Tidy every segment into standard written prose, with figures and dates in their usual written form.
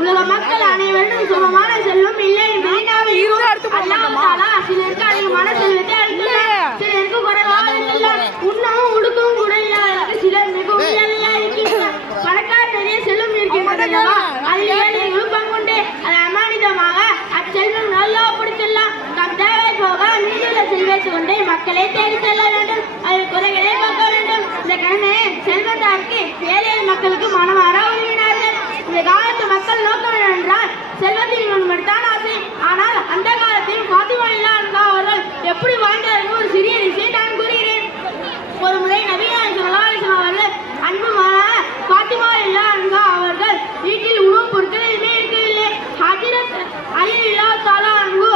உலக மக்கள் அனைவரும் சுகமான செல்வம் இல்லை வீணாக அல்லாஹ் சிலருக்கு அதிகமான செல்வத்தை அளித்துள்ளார், சிலருக்கு குறைவாக அளித்துள்ளார். உண்ணவும் உடுக்கவும் கூட இல்லாத சிலர் மிகவும் ஏழையாக இருக்கின்றனர். பணக்கார் நிறைய செல்வம் இருக்கின்றன, அதில் ஏழைகளும் பங்குண்டு. அது அமானிதமாக அச்செல்வம் நல்லா பிடித்துள்ளார். நம் தேவை போக மீதுள்ள செல்வத்தை கொண்டு மக்களை தேடி செல்ல வேண்டும், அதில் குறைகளை பார்க்க வேண்டும். இந்த கடனை செல்வத்தாருக்கு ஏழை மக்களுக்கு மனமாற உதவினார்கள். இந்த காலத்து மக்கள் நோக்கம் என்னவென்றால் செல்வத்தில் மட்டும்தான் ஆசை. ஆனால் அந்த காலத்தில் ஃபாத்திமா இல்லா அவர்கள் எப்படி வாழ்ந்தார்கள் ஒரு சிறிய விஷயம் நான் கூறுகிறேன். ஒரு முறை நபிகள் ஸல்லல்லாஹு அலைஹி வஸல்லம் அவர்கள் அன்புமான ஃபாத்திமா இல்லா அவர்கள் வீட்டில் உணவுப் பொருட்கள் எதுவுமே இருக்கவில்லை. ஹஜ்ரத் அலி ரலியல்லாஹு தஆலா அன்ஹு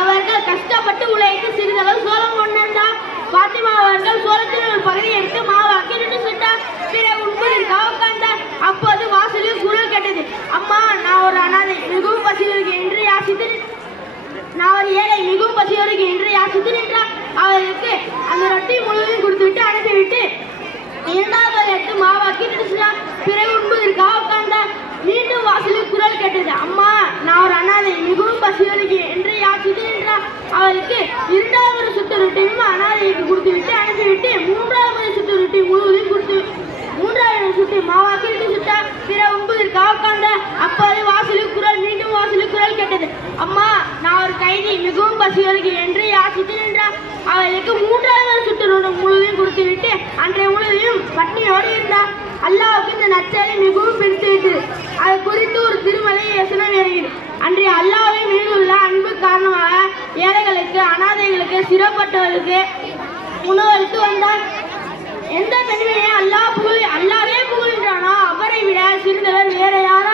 அவர்கள் கஷ்டப்பட்டு உழைத்து சிறிதளவு சோளம் கொண்டிருந்தார். ஃபாத்திமா அவர்கள் சோளத்தில் ஒரு பகுதியை எடுத்து மாவாக்கி நின்று சுட்டார். பிறகு உண்பதற்காக உட்கார்ந்தார். அப்போது வாசலில் குரல் கேட்டது, அம்மா நான் ஒரு அனாதை, மிகவும் பசியோருக்கு என்று யாசித்து நான் ஒரு ஏழை, மிகவும் பசியோருக்கு என்று யாசித்து நின்றார். அவருக்கு அந்த ரொட்டி முழுவதும் கொடுத்துவிட்டு அனுப்பிவிட்டு இரண்டாவது எடுத்து மாவாக்கி நின்றுச்சார். பிறகு உண்பதற்காக உட்கார்ந்தார். மீண்டும் வாசலில் குரல் கேட்டது, அம்மா நான் ஒரு அனாதை, மிகவும் பசியோருக்கு என்று யாசித்து நின்றார். அவருக்கு இரண்டாவது சுட்டு ரொட்டியும் அனாதைக்கு கொடுத்துவிட்டு அனுப்பிவிட்டு மூன்றாவது சுட்டு ரொட்டி முழுவதும் கொடுத்து மூன்றாவது சுட்டு மாவாக்கி சுட்டார். பிறகு உண்பதற்காக உட்கார்ந்தார். அப்போது வாசலில் குரல் மீண்டும் வாசலில் குரல் கேட்டது, அம்மா நான் ஒரு கைதி, மிகவும் பசியோருக்கு என்று யாசித்து நின்றார். அவளுக்கு மூன்றாவது சுட்டு முழுவதும் கொடுத்துவிட்டு அன்றைய முழுவதையும் பட்னியோடு இருந்தார். அல்லாஹ்வுக்கு இந்த நற்செய்தி மிகவும் பிடித்துவிட்டது. அது குறித்து ஒரு திருமலை வசனம் வருகிறது. அன்றைய அல்லாஹ்வின் மீதுள்ள அன்பு காரணமாக ஏழைகளுக்கு, அனாதைகளுக்கு, சிறப்பட்டவர்களுக்கு உணவளித்து வந்தார். எந்த பெண்மையை அல்லாஹ்வே புகழ்கின்றானோ அவரை விட சிறந்தவர் வேற யாரும்